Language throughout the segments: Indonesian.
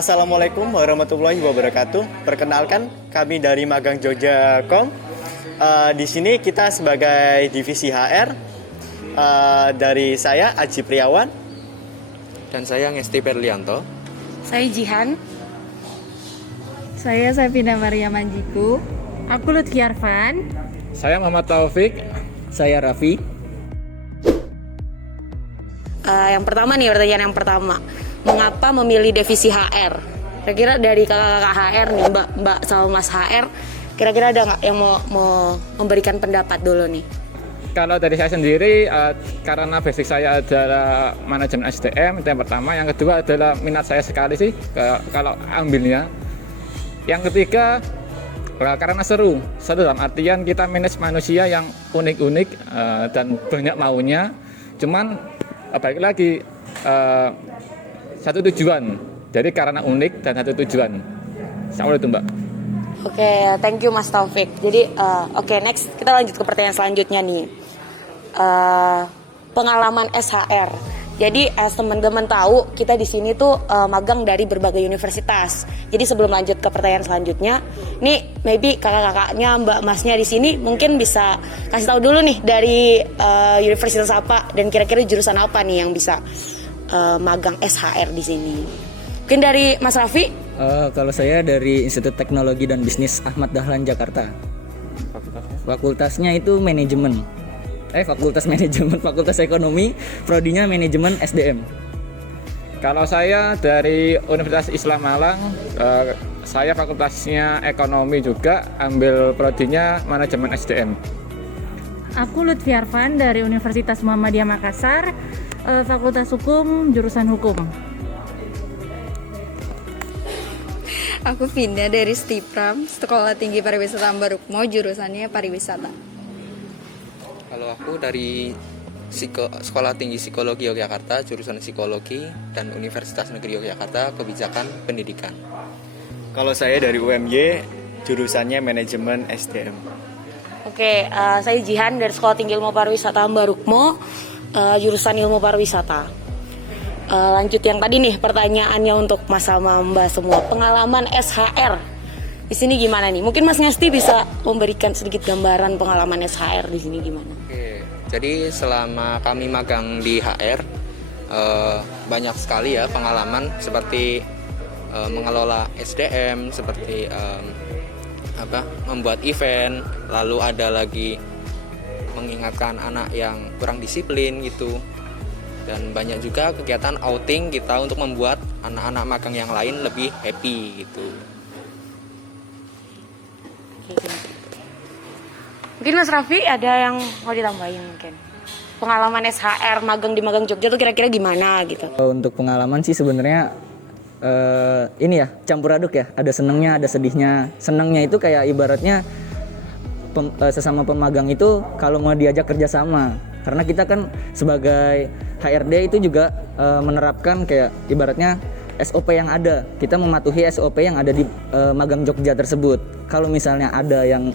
Assalamualaikum warahmatullahi wabarakatuh. Perkenalkan, kami dari Magang Jogja.com. Di sini kita sebagai divisi HR. Dari saya Aji Priawan. Dan saya Ngesti Perlianto. Saya Jihan. Saya Safina Maria Manjiku. Aku Lutfi Arfan. Saya Muhammad Taufik. Saya Raffi. Yang pertama nih, pertanyaan yang pertama, mengapa memilih divisi HR? Kira-kira dari kakak-kakak HR nih, Mbak sama Mas HR, kira-kira ada nggak yang mau memberikan pendapat dulu nih? Kalau dari saya sendiri, karena basic saya adalah manajemen SDM, itu yang pertama. Yang kedua adalah minat saya sekali sih kalau ambilnya. Yang ketiga, karena seru dalam artian kita manage manusia yang unik-unik dan banyak maunya. Cuman balik lagi satu tujuan, jadi karena unik dan satu tujuan. Sama itu Mbak. Oke, thank you Mas Taufik. Jadi next kita lanjut ke pertanyaan selanjutnya nih. Pengalaman SHR. Jadi teman-teman tahu kita di sini tuh magang dari berbagai universitas. Jadi sebelum lanjut ke pertanyaan selanjutnya, nih maybe kakak-kakaknya, Mbak Masnya di sini mungkin bisa kasih tahu dulu nih dari universitas apa dan kira-kira jurusan apa nih yang bisa magang SHR di sini. Mungkin dari Mas Raffi? Kalau saya dari Institut Teknologi dan Bisnis Ahmad Dahlan Jakarta. Fakultasnya itu manajemen. Fakultas manajemen, fakultas ekonomi, prodinya manajemen SDM. Kalau saya dari Universitas Islam Malang, saya fakultasnya ekonomi juga, ambil prodinya manajemen SDM. Aku Lutfi Arfan dari Universitas Muhammadiyah Makassar, Fakultas Hukum, jurusan Hukum. Aku Vinda dari Stipram, Sekolah Tinggi Pariwisata Ambarukmo, jurusannya Pariwisata. Kalau aku dari Sekolah Tinggi Psikologi Yogyakarta, jurusan Psikologi, dan Universitas Negeri Yogyakarta, Kebijakan Pendidikan. Kalau saya dari UMY, jurusannya manajemen SDM. Oke, saya Jihan dari Sekolah Tinggi Ilmu Pariwisata Ambarukmo, jurusan Ilmu Pariwisata. Lanjut yang tadi nih, pertanyaannya untuk Mas sama Mbak semua. Pengalaman SHR di sini gimana nih? Mungkin Mas Ngesti bisa memberikan sedikit gambaran pengalaman SHR di sini gimana? Oke, jadi selama kami magang di HR, banyak sekali ya pengalaman seperti mengelola SDM, seperti membuat event, lalu ada lagi mengingatkan anak yang kurang disiplin gitu. Dan banyak juga kegiatan outing kita untuk membuat anak-anak magang yang lain lebih happy gitu. Mungkin Mas Raffi ada yang mau ditambahin mungkin? Pengalaman SHR magang di Magang Jogja tuh kira-kira gimana gitu? Untuk pengalaman sih sebenarnya ini ya campur aduk ya. Ada senangnya, ada sedihnya. Senangnya itu kayak ibaratnya sesama pemagang itu kalau mau diajak kerjasama. Karena kita kan sebagai HRD itu juga menerapkan kayak ibaratnya SOP yang ada. Kita mematuhi SOP yang ada di Magang Jogja tersebut. Kalau misalnya ada yang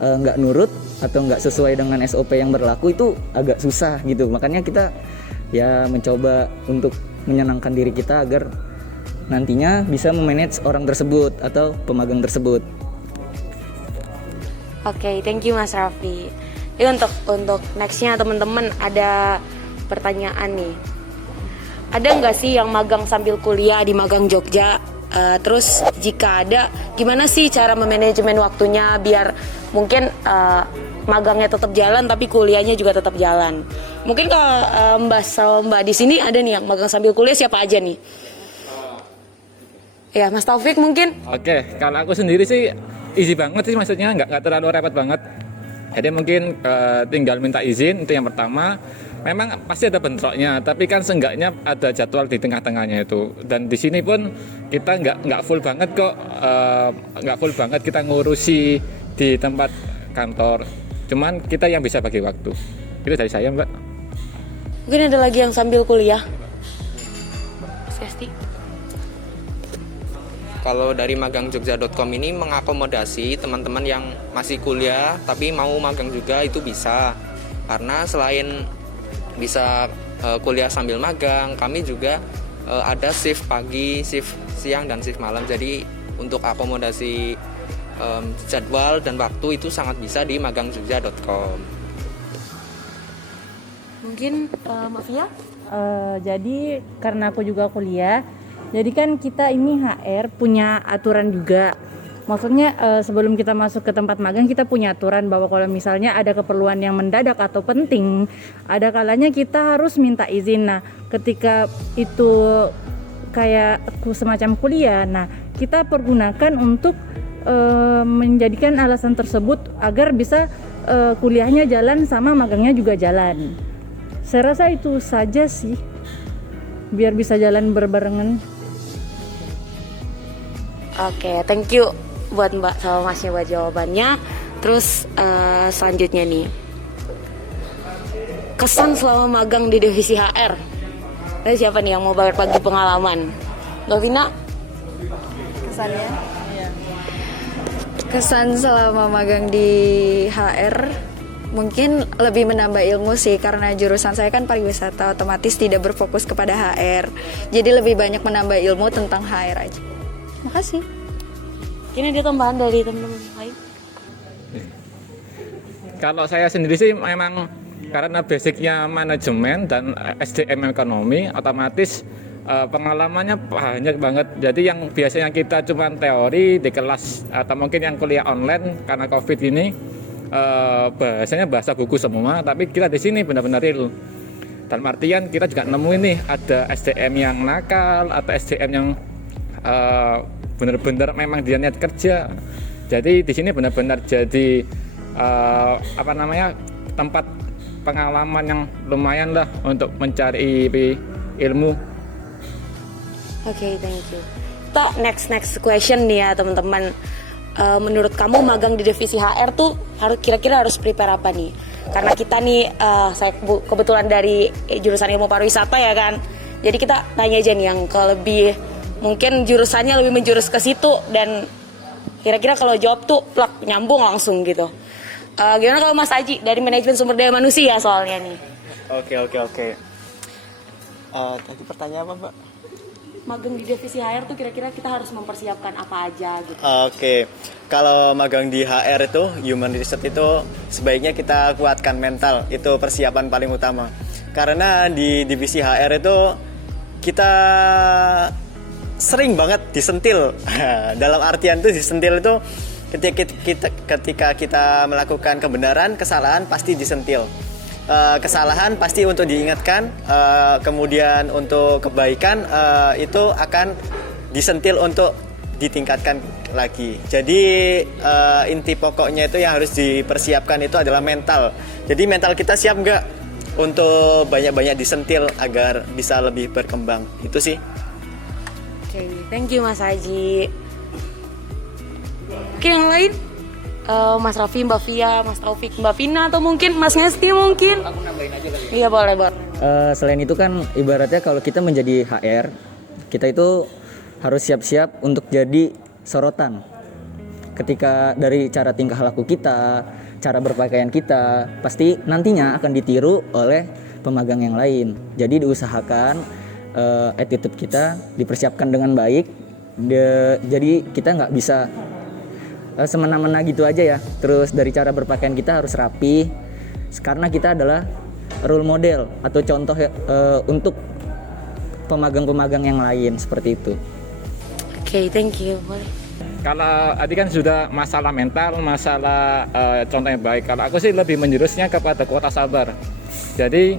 nggak nurut atau nggak sesuai dengan SOP yang berlaku, itu agak susah gitu. Makanya kita ya mencoba untuk menyenangkan diri kita agar nantinya bisa memanage orang tersebut atau pemagang tersebut. Oke, thank you Mas Raffi. Ini untuk nextnya teman-teman ada pertanyaan nih. Ada nggak sih yang magang sambil kuliah di Magang Jogja? Terus jika ada, gimana sih cara memanajemen waktunya biar mungkin magangnya tetap jalan tapi kuliahnya juga tetap jalan? Mungkin kalau Mbak di sini ada nih yang magang sambil kuliah, siapa aja nih? Ya Mas Taufik mungkin? Oke, kalau aku sendiri sih easy banget sih, maksudnya nggak terlalu repot banget. Jadi mungkin tinggal minta izin, itu yang pertama. Memang pasti ada bentroknya, tapi kan seenggaknya ada jadwal di tengah-tengahnya itu. Dan di sini pun kita nggak full banget kok, nggak full banget kita ngurusi di tempat kantor. Cuman kita yang bisa bagi waktu. Itu dari saya Mbak. Mungkin ada lagi yang sambil kuliah. Sesti. Kalau dari magangjogja.com ini mengakomodasi teman-teman yang masih kuliah tapi mau magang juga, itu bisa. Karena selain bisa kuliah sambil magang, kami juga ada shift pagi, shift siang, dan shift malam. Jadi untuk akomodasi jadwal dan waktu itu sangat bisa di magangjogja.com. Mungkin Mbak Via? Jadi karena aku juga kuliah, jadi kan kita ini HR punya aturan juga. Maksudnya sebelum kita masuk ke tempat magang kita punya aturan bahwa kalau misalnya ada keperluan yang mendadak atau penting, ada kalanya kita harus minta izin. Nah, ketika itu kayak semacam kuliah, nah kita pergunakan untuk menjadikan alasan tersebut agar bisa kuliahnya jalan sama magangnya juga jalan. Saya rasa itu saja sih, biar bisa jalan berbarengan. Oke, thank you buat Mbak sama Masnya buat jawabannya. Terus selanjutnya nih, kesan selama magang di divisi HR. Dari siapa nih yang mau berbagi pengalaman? Mbak Vina? Kesannya? Kesan selama magang di HR mungkin lebih menambah ilmu sih, karena jurusan saya kan pariwisata, otomatis tidak berfokus kepada HR. Jadi lebih banyak menambah ilmu tentang HR aja. Makasih. Ini ada tambahan dari teman-teman lain? Kalau saya sendiri sih memang karena basicnya manajemen dan SDM ekonomi, otomatis pengalamannya banyak banget. Jadi yang biasanya kita cuma teori di kelas atau mungkin yang kuliah online karena COVID ini, bahasanya bahasa buku semua, tapi kita di sini benar-benar real. Dalam artian kita juga nemuin nih ada SDM yang nakal atau SDM yang benar-benar memang dia niat kerja. Jadi di sini benar-benar jadi tempat pengalaman yang lumayan lah untuk mencari ilmu. Oke, thank you. Kita next question nih ya teman-teman. Menurut kamu magang di divisi HR tuh kira-kira harus prepare apa nih? Karena kita nih saya kebetulan dari jurusan ilmu pariwisata ya kan. Jadi kita tanya aja nih yang lebih mungkin jurusannya lebih menjurus ke situ, dan kira-kira kalau jawab tuh plak nyambung langsung gitu. Gimana kalau Mas Aji dari manajemen sumber daya manusia soalnya nih? Oke. Tadi pertanyaan apa, Mbak? Magang di divisi HR tuh kira-kira kita harus mempersiapkan apa aja gitu? Oke, kalau magang di HR itu, human research itu sebaiknya kita kuatkan mental, itu persiapan paling utama. Karena di divisi HR itu kita sering banget disentil. Dalam artian tuh disentil itu ketika kita melakukan kebenaran, kesalahan pasti disentil. Kesalahan pasti untuk diingatkan, kemudian untuk kebaikan itu akan disentil untuk ditingkatkan lagi. Jadi inti pokoknya itu yang harus dipersiapkan itu adalah mental. Jadi mental kita siap nggak untuk banyak-banyak disentil agar bisa lebih berkembang. Itu sih. Oke, thank you Mas Haji. Mungkin yang lain? Mas Raffi, Mbak Via, Mas Taufik, Mbak Vina, atau mungkin Mas Ngesti mungkin? Aku nambahin aja lagi. Iya boleh. Selain itu kan ibaratnya kalau kita menjadi HR, kita itu harus siap-siap untuk jadi sorotan. Ketika dari cara tingkah laku kita, cara berpakaian kita, pasti nantinya akan ditiru oleh pemagang yang lain. Jadi diusahakan attitude kita dipersiapkan dengan baik. Jadi kita nggak bisa semena-mena gitu aja ya. Terus dari cara berpakaian kita harus rapi, karena kita adalah role model atau contoh untuk pemagang-pemagang yang lain seperti itu. Oke, thank you. Kalau tadi kan sudah masalah mental, masalah contoh yang baik. Kalau aku sih lebih menjurusnya kepada kuota sabar. Jadi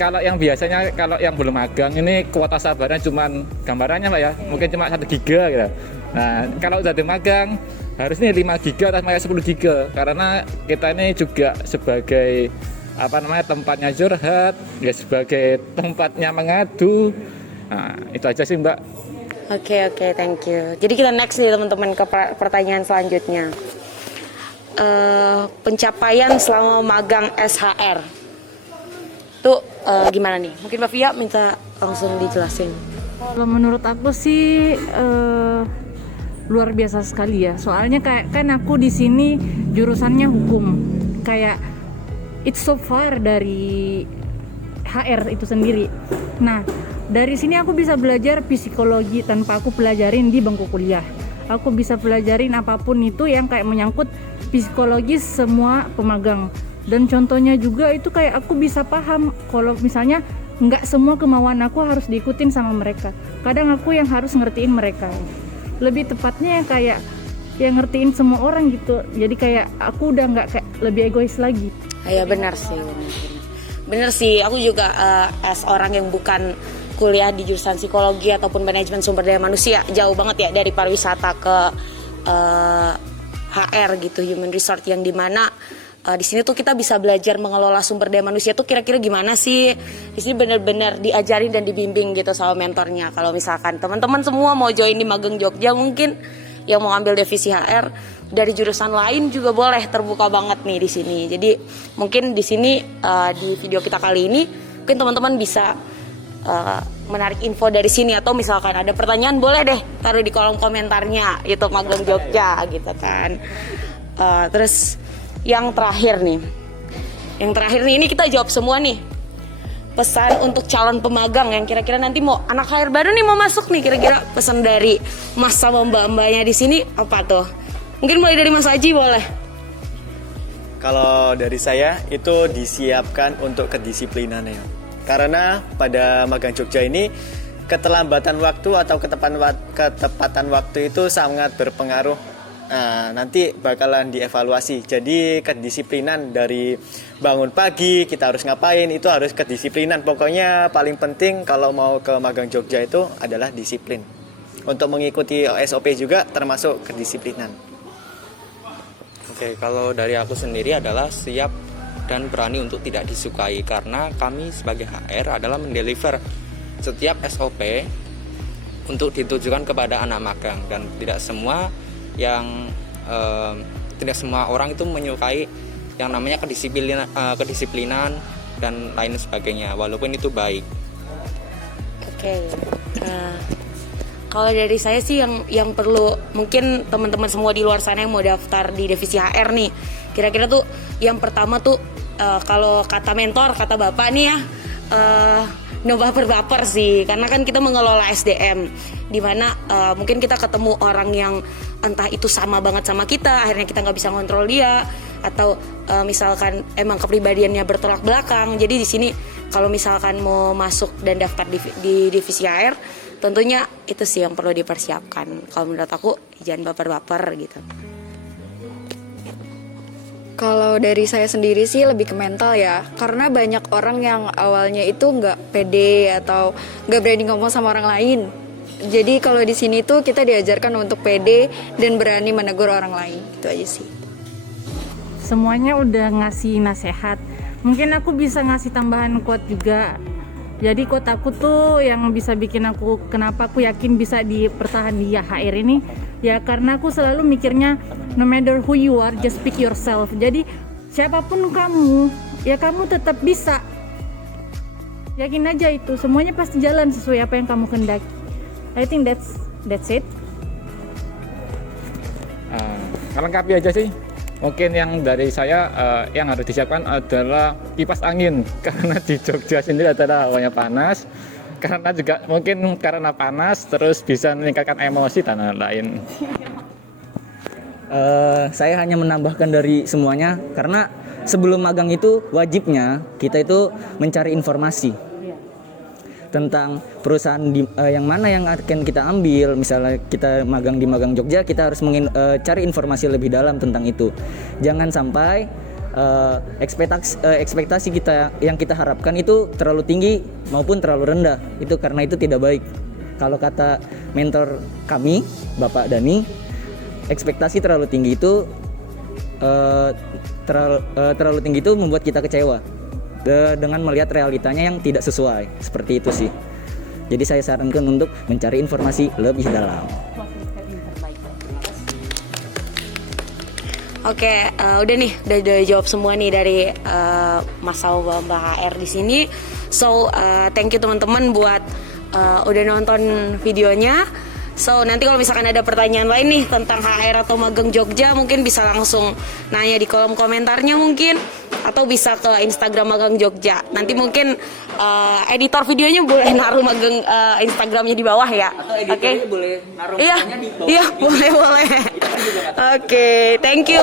kalau yang biasanya kalau yang belum magang ini kuota sabarnya cuman gambarannya Pak ya, mungkin cuma 1 giga gitu. Nah, kalau udah magang harusnya 5 giga atau 10 giga, karena kita ini juga sebagai tempatnya curhat, ya sebagai tempatnya mengadu. Nah, itu aja sih Mbak. Oke, thank you. Jadi kita next nih teman-teman ke pertanyaan selanjutnya. Pencapaian selama magang SHR tuh gimana nih? Mungkin Mbak Via minta langsung dijelasin. Kalau menurut aku sih luar biasa sekali ya. Soalnya kan aku di sini jurusannya hukum. Kayak it's so far dari HR itu sendiri. Nah, Dari sini aku bisa belajar psikologi tanpa aku pelajarin di bangku kuliah. Aku bisa pelajarin apapun itu yang kayak menyangkut psikologis semua pemagang. Dan contohnya juga itu kayak aku bisa paham kalau misalnya nggak semua kemauan aku harus diikutin sama mereka. Kadang aku yang harus ngertiin mereka. Lebih tepatnya yang kayak yang ngertiin semua orang gitu. Jadi kayak aku udah nggak kayak lebih egois lagi. Ya benar sih, benar sih. Aku juga as orang yang bukan kuliah di jurusan psikologi ataupun manajemen sumber daya manusia, jauh banget ya dari pariwisata ke HR gitu, human resource, yang dimana di sini tuh kita bisa belajar mengelola sumber daya manusia tuh kira-kira gimana sih. Di sini benar-benar diajarin dan dibimbing gitu sama mentornya. Kalau misalkan teman-teman semua mau join di Magang Jogja, mungkin yang mau ambil divisi HR dari jurusan lain juga boleh, terbuka banget nih di sini. Jadi mungkin di sini di video kita kali ini mungkin teman-teman bisa menarik info dari sini, atau misalkan ada pertanyaan boleh deh taruh di kolom komentarnya YouTube Magang Jogja gitu kan. Terus yang terakhir nih ini kita jawab semua nih. Pesan untuk calon pemagang yang kira-kira nanti mau anak HR baru nih mau masuk nih, kira-kira pesan dari Mas sama mbak-mbaknya di sini apa tuh? Mungkin mulai dari Mas Aji boleh. Kalau dari saya itu disiapkan untuk kedisiplinannya. Karena pada Magang Jogja ini keterlambatan waktu atau ketepatan waktu itu sangat berpengaruh. Nah, nanti bakalan dievaluasi. Jadi kedisiplinan dari bangun pagi kita harus ngapain itu harus kedisiplinan. Pokoknya paling penting kalau mau ke Magang Jogja itu adalah disiplin. Untuk mengikuti SOP juga termasuk kedisiplinan. Oke, kalau dari aku sendiri adalah siap dan berani untuk tidak disukai, karena kami sebagai HR adalah mendeliver setiap SOP untuk ditujukan kepada anak magang, dan tidak semua orang itu menyukai yang namanya kedisiplinan dan lain sebagainya, walaupun itu baik. Oke. Kalau dari saya sih yang perlu mungkin teman-teman semua di luar sana yang mau daftar di divisi HR nih, kira-kira tuh yang pertama tuh kalau kata mentor, kata bapak nih ya, no baper sih, karena kan kita mengelola SDM, dimana mungkin kita ketemu orang yang entah itu sama banget sama kita, akhirnya kita nggak bisa ngontrol dia, atau misalkan emang kepribadiannya bertolak belakang. Jadi di sini kalau misalkan mau masuk dan daftar di divisi HR, tentunya itu sih yang perlu dipersiapkan. Kalau menurut aku jangan baper-baper gitu. Kalau dari saya sendiri sih lebih ke mental ya, karena banyak orang yang awalnya itu nggak pede atau nggak berani ngomong sama orang lain. Jadi kalau di sini tuh kita diajarkan untuk pede dan berani menegur orang lain, itu aja sih. Semuanya udah ngasih nasihat. Mungkin aku bisa ngasih tambahan quote juga. Jadi quote aku tuh yang bisa bikin aku, kenapa aku yakin bisa dipertahan di HR ini, ya karena aku selalu mikirnya no matter who you are, just pick yourself. Jadi siapapun kamu, ya kamu tetap bisa. Yakin aja itu, semuanya pasti jalan sesuai apa yang kamu kehendaki. I think that's it. Melengkapi aja sih. Mungkin yang dari saya yang harus disiapkan adalah kipas angin, karena di Jogja sendiri adalah hawanya panas. Karena juga mungkin karena panas terus bisa meningkatkan emosi dan lain-lain. Saya hanya menambahkan dari semuanya, karena sebelum magang itu wajibnya kita itu mencari informasi tentang perusahaan yang mana yang akan kita ambil. Misalnya kita magang di Magang Jogja, kita harus cari informasi lebih dalam tentang itu. Jangan sampai ekspektasi kita yang kita harapkan itu terlalu tinggi maupun terlalu rendah. Itu karena itu tidak baik. Kalau kata mentor kami, Bapak Dani, ekspektasi terlalu tinggi itu terlalu tinggi itu membuat kita kecewa dengan melihat realitanya yang tidak sesuai. Seperti itu sih. Jadi saya sarankan untuk mencari informasi lebih dalam. Oke, udah jawab semua nih dari Mas sama Mbak HR di sini. So thank you teman-teman buat udah nonton videonya. So nanti kalau misalkan ada pertanyaan lain nih tentang HR atau magang Jogja, mungkin bisa langsung nanya di kolom komentarnya mungkin, atau bisa ke Instagram magang Jogja. Nanti mungkin editor videonya boleh naruh magang Instagramnya di bawah ya. Oke. boleh naruh Iya, di bawah. iya boleh. Oke, thank you.